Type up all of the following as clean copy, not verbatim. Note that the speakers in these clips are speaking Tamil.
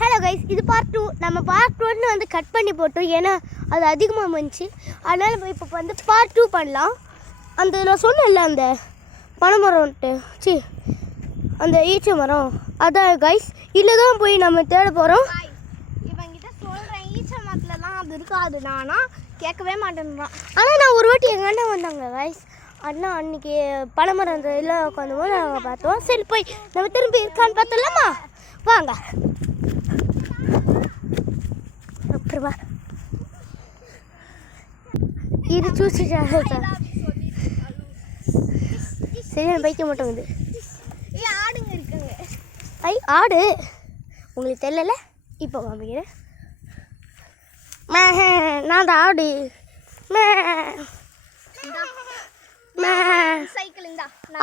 ஹலோ கைஸ், இது பார்ட் 2. நம்ம பார்ட் 1 வந்து கட் பண்ணி போட்டோம், ஏன்னா அது அதிகமாக வந்துச்சு. அதனால் இப்போ வந்து பார்ட் 2 பண்ணலாம். அந்த நான் சொன்னேன்ல, அந்த பனைமரம்ட்டு அந்த ஈச்ச மரம், அதான் கைஸ். இதில் தான் போய் நம்ம தேட போகிறோம். இவங்கிட்ட சொல்கிறேன், ஈச்ச மரத்துலலாம் அது இருக்காது. நானா கேட்கவே மாட்டேன்றான். ஆனால் நான் ஒரு வாட்டி எங்கள் அண்ணன் வந்தாங்க கைஸ். அண்ணா அன்றைக்கி பனைமரம் அந்த இதில் உட்காந்தும்போது நாங்கள் பார்த்தோம். சரி, போய் நம்ம திரும்பி இருக்கான்னு பார்த்தலாமா? வாங்க. అప్పుడు ఇది చూసి சரியான பைக்க மட்டும் இது ஆடுங்க இருக்குங்க. ஆடு உங்களுக்கு தெரியல, இப்போ காமிக்கிறேன். நான் தான் ஆடு.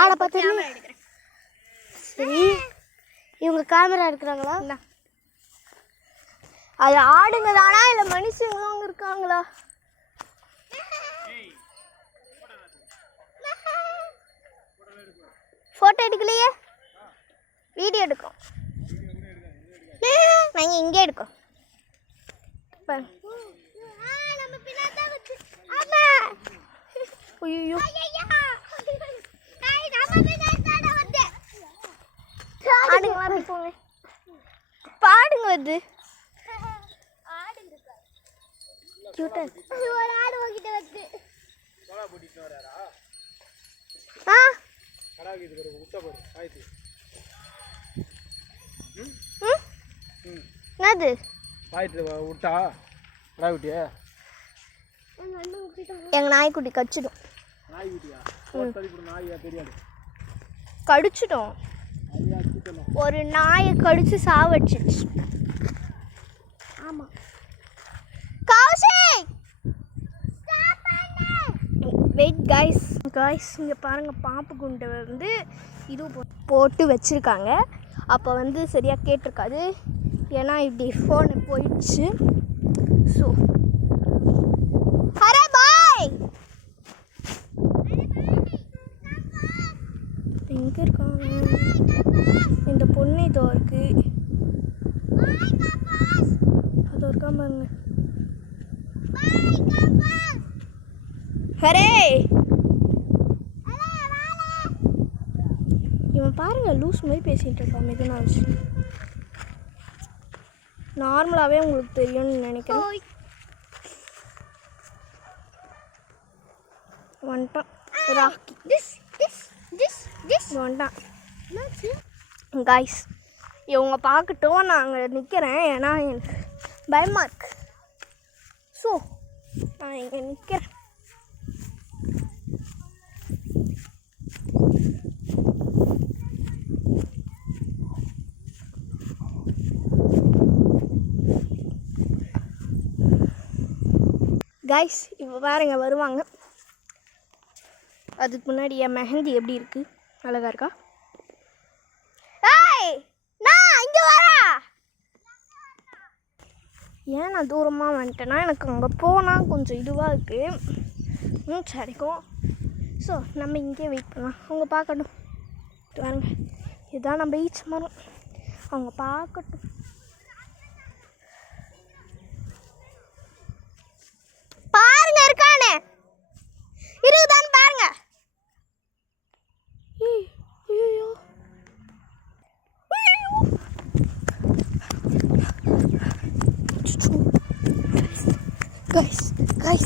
ஆடை பார்த்து சரி, இவங்க கேமரா எடுக்கிறாங்களா? அது ஆடுங்க தானா இல்லை மனுஷங்களும் அங்கே இருக்காங்களா? ஃபோட்டோ எடுக்கலையே, வீடியோ எடுக்கும். நாங்கள் இங்கே எடுக்கோம். ஐயோ, பாடுங்க வருது. எங்க நாய்க்குட்டி கடிச்சிடும். கடிச்சிடும். ஒரு நாயை கடிச்சு சாவடிச்சிச்சு. ஆமா, வெயிட் கைஸ், இங்கே பாருங்கள், பாம்பு குண்டை வந்து இது போட்டு வச்சுருக்காங்க. அப்போ வந்து சரியாக கேட்டிருக்காது, ஏன்னா இப்படி ஃபோனு போயிடுச்சு. ஸோ அரே பாய், எங்கே இருக்காங்க? இந்த பொண்ணு இதோ இருக்கு, அதோ இருக்கா பாருங்க. அரே இவன் பாருங்க, லூஸ் மாதிரி பேசிகிட்டு இருக்கான். மிகுனாஜ் நார்மலாகவே உங்களுக்கு தெரியும்னு நினைக்கிறேன். வந்துட்டான் ராக்கி, வந்துட்டான் கைஸ். இவங்க பார்க்கட்டும், நாங்கள் நிற்கிறேன், ஏன்னா எனக்கு பயமாக இருக்கு. ஸோ நான் இங்கே நிற்கிறேன். கைஸ், இப்போ பாருங்க வருவாங்க. அதுக்கு முன்னாடி என் மெஹந்தி எப்படி இருக்கு? அழகா இருக்கா? ஏன் நான் தூரமாக வந்துட்டேன்னா, எனக்கு அங்கே போனால் கொஞ்சம் இதுவாக இருக்குது, மூச்சு அடிக்கும். ஸோ நம்ம இங்கே வெயிட் பண்ணலாம், அவங்க பார்க்கட்டும். பாருங்க, இதுதான் நம்ம ஈச்ச மரம், அவங்க பார்க்கட்டும். பாருங்க, இருக்கானே, இருக்குதான்னு பாருங்க. ஐயோ, guys